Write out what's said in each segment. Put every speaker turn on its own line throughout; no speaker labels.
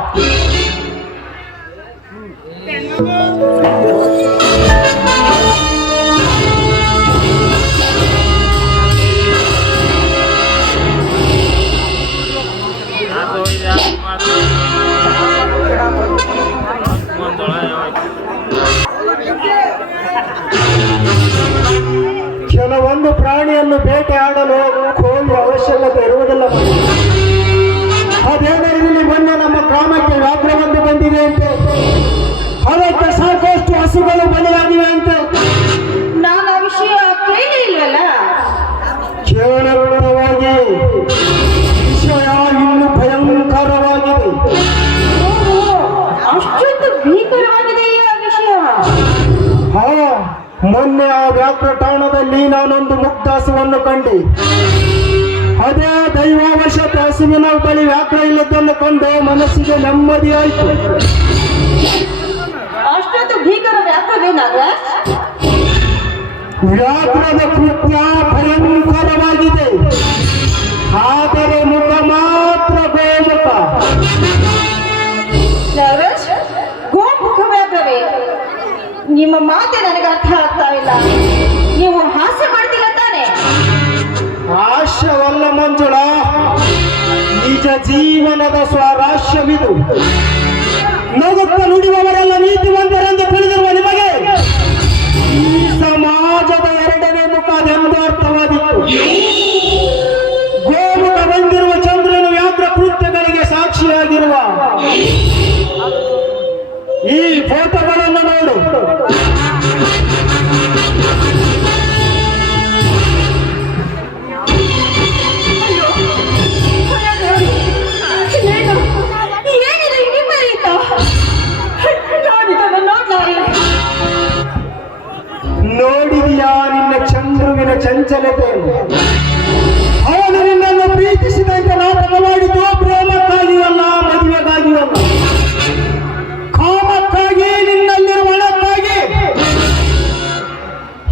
Ciao! ಮೊನ್ನೆ
ಆ
ವ್ಯಾಘ್ರ ಠಾಣದಲ್ಲಿ ನಾನೊಂದು ಮುಕ್ತಾಸುವನ್ನು ಕಂಡೆ. ಅದೇ ದೈವಾವಶ ಹಸುವಿನ ಬಳಿ ವ್ಯಾಘ್ರ ಇಲ್ಲದನ್ನು ಕಂಡು ಮನಸ್ಸಿಗೆ ನೆಮ್ಮದಿಯಾಯಿತು
ಅಷ್ಟೊಂದು ಭೀಕರ ವ್ಯಾಪಾರವೇನಾಗ
ವ್ಯಾಘ್ರದ ಕೃತ್ಯ ಭಯಂಕರವಾಗಿದೆ. ಆದರೆ ಜೀವನದ ಸ್ವಾರಾಶ್ಯವಿದು ನಗುತ್ತ ನುಡಿಯುವವರೆಲ್ಲ ನೀತಿವಂತರೆಂದು ಚಂಚಲತೆಯನ್ನು. ಅವನು ನಿನ್ನನ್ನು ಪ್ರೀತಿಸಿದಂತೆ ನಾಟಕ ಮಾಡಿದ್ದು ಪ್ರೇಮಕ್ಕಾಗಿಯಲ್ಲ ಮದುವೆಗಾಗಿಯಲ್ಲ ಕಾಮಕ್ಕಾಗಿ, ನಿನ್ನಲ್ಲಿರುವ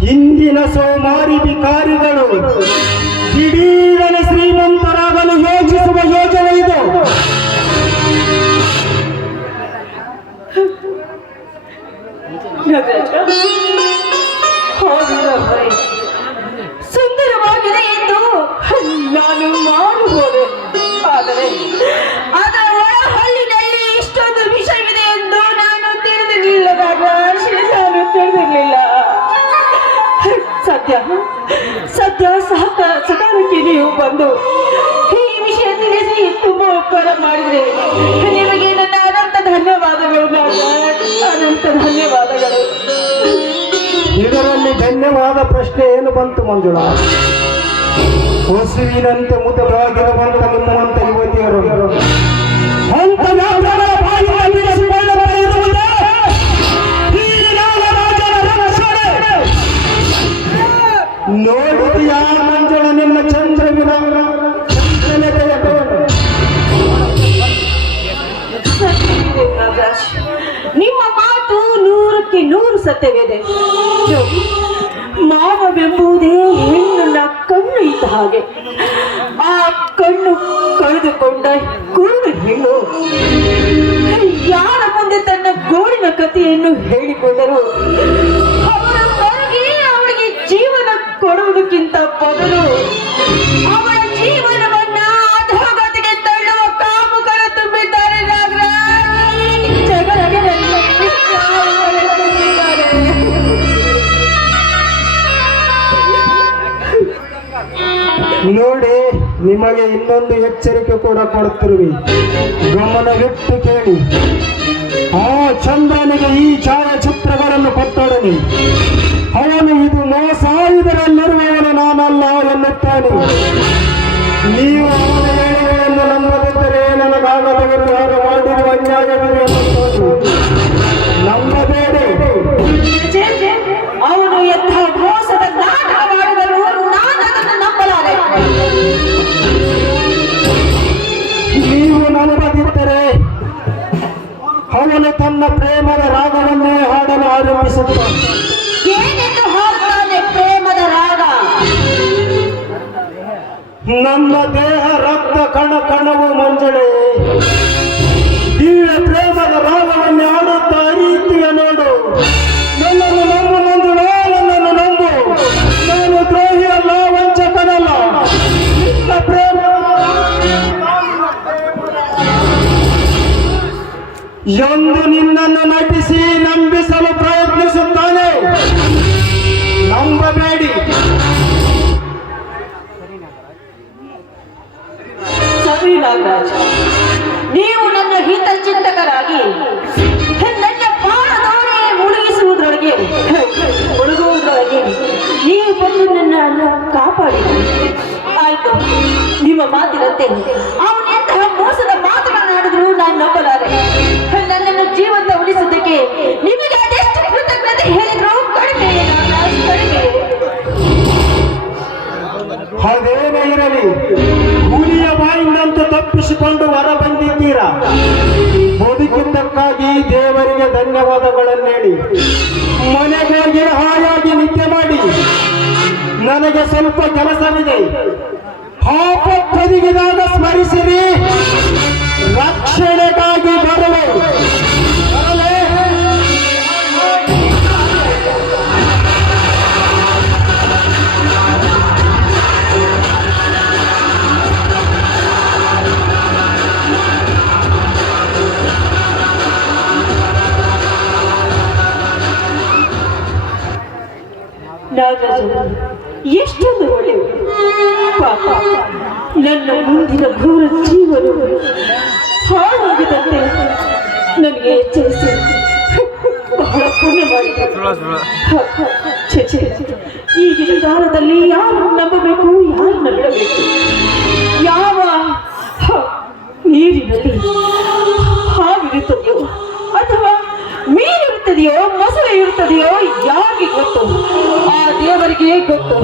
ಹಿಂದಿನ ಸೋಮಾರಿ ಬಿಕಾರಿಗಳು ದಿಢೀರನೆ ಶ್ರೀಮಂತರಾಗಲು ಯೋಚಿಸುವ ಯೋಜನೆ ಇದು.
ನಾನು ಮಾಡಬಹುದು ಆದರೆ ಅದರ ಒಳ ಹಳ್ಳಿನಲ್ಲಿ ಇಷ್ಟೊಂದು ವಿಷಯವಿದೆ ಎಂದು ನಾನು ತಿಳಿದಿರಲಿಲ್ಲ ನಾನು ತಿಳಿದಿರಲಿಲ್ಲ. ಸತ್ಯ ಸತ್ಯ ಸಹಕ ಸಕಾಲಕ್ಕೆ ನೀವು ಬಂದು ಈ ವಿಷಯ ತಿಳಿಸಿ ತುಂಬ ಉಪಕಾರ ಮಾಡಿದ್ರೆ. ನಿಮಗೆ ನನ್ನ ಅನಂತ ಧನ್ಯವಾದಗಳು ಅನಂತ ಧನ್ಯವಾದಗಳು.
ಇದರಲ್ಲಿ ಧನ್ಯವಾದ ಪ್ರಶ್ನೆ ಏನು ಬಂತು ಮಂಜುಳಾ? ಹೊಸುವಿನಂತೆ ಮುದವಾಗಿರುವಂತ ನಿಮ್ಮಂತ ಯುವತಿಯರು. ಅಂತ. ನೋಡಿದೆಯಾ ಮಂಜುಳ ನಿನ್ನ ಚಂದ್ರವಿನ.
ನಿಮ್ಮ ಮಾತು ನೂರಕ್ಕೆ ನೂರು ಸತ್ಯವಿದೆ. ನೋಡಿ, ಕಣ್ಣು ಇದ್ದ ಹಾಗೆ. ಆ ಕಣ್ಣು ಕಳೆದುಕೊಂಡ ಕುರುಡು ಹೆಣ್ಣು. ಯಾರ ಮುಂದೆ ತನ್ನ ಗೋಡಿನ ಕಥೆಯನ್ನು ಹೇಳಿಕೊಂಡರು? ಅವಳಿಗೆ ಜೀವನ ಕೊಡುವುದಕ್ಕಿಂತ ಬದಲು ಅವಳ ಜೀವನವನ್ನ
ನಿಮಗೆ ಇನ್ನೊಂದು ಎಚ್ಚರಿಕೆ ಕೂಡ ಕೊಡುತ್ತಿರುವೆ. ಗಮನವಿಟ್ಟು ಕೇಳಿ. ಆ ಚಂದ್ರನಿಗೆ ಈ ಛಾಯಾಚಿತ್ರಗಳನ್ನು ಕೊಟ್ಟೊಡನೆ. ಅವನು ತನ್ನ ಪ್ರೇಮದ ರಾಗವನ್ನೇ ಹಾಡಲು ಆರಂಭಿಸುತ್ತಾನೆ.
ಏನೆಂದು ಹಾಡುತ್ತಾನೆ ಪ್ರೇಮದ ರಾಗ?
ನನ್ನ ದೇಹ ರಕ್ತ ಕಣ ಕಣವು ಮಂಜಳೆ. ಎಂದು ನಿನ್ನನ್ನು ನಟಿಸಿ ನಂಬಿಸಲು ಪ್ರಯತ್ನಿಸುತ್ತಾನೆ. ನಂಬಬೇಡಿ.
ನೀವು ನನ್ನ ಹಿತಚಿಂತಕರಾಗಿ
ತಪ್ಪಿಸಿಕೊಂಡು ವರ ಬಂದಿದ್ದೀರಾ? ಬದುಕಿದ್ದಕ್ಕಾಗಿ ದೇವರಿಗೆ ಧನ್ಯವಾದಗಳನ್ನೇಳಿ. ಮನೆಗಾಗಿ ಹಾಯಾಗಿ ನಿದ್ದೆ ಮಾಡಿ. ನನಗೆ ಸ್ವಲ್ಪ ಕೆಲಸವಿದೆ. ಆಪತ್ತೊದಗಿದಾಗ ಸ್ಮರಿಸಿರಿ. ರಕ್ಷಣೆಗಾಗಿ
ನಾಗರಾಜ ಎಷ್ಟೊಂದು ಒಳ್ಳೆಯವರು ಪಾಪ ನನ್ನ ಮುಂದಿನ ಘೋರ ಜೀವನ ಹಾಳಾಗದಂತೆ ನನಗೆ ಎಚ್ಚರಿಸಿ. ಬಹಳ ಪುಣ್ಯ ಮಾಡಿದೆ. ಈಗಿನ ಕಾಲದಲ್ಲಿ ಯಾರು ನಂಬಬೇಕು ಯಾರು ನಂಬಬೇಕು? ಯಾವ ನೀರಿನಲ್ಲಿ ಮೀನಿರುತ್ತದೆಯೋ ಮೊಸಳೆ ಇರುತ್ತದೆಯೋ ಯಾರಿಗೆ ಗೊತ್ತು? ಆ ದೇವರಿಗೆ ಗೊತ್ತು.